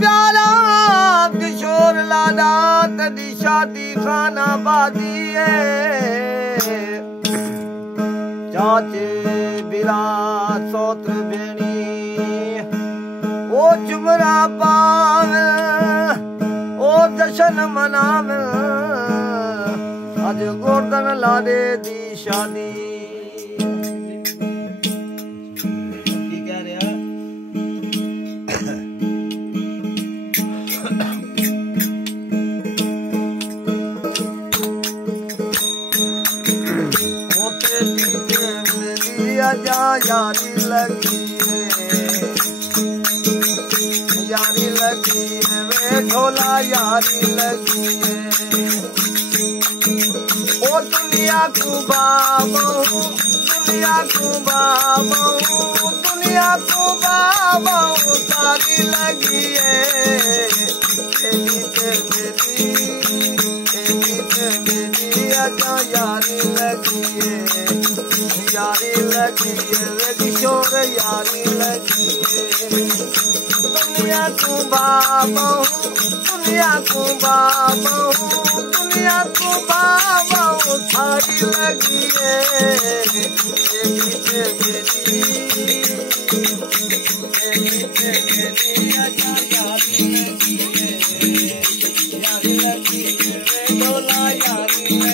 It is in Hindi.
प्यारा किशोर लाडा तदी शादी खाना बाजी है चाचे बिरा सोत्र बेणी ओ चुमरा पाव ओ जशन मनाव आज गोर्धन लाडे दी शादी जा यारी लगी है वे ढोला यारी लगी है ओ दुनिया को बाबू सारी लगी है मेरी आजा यारी लगी है वे किशोर यारी लगी है दुनिया को बाबू सारी लगी है यारी लगी है वे ढोला यारी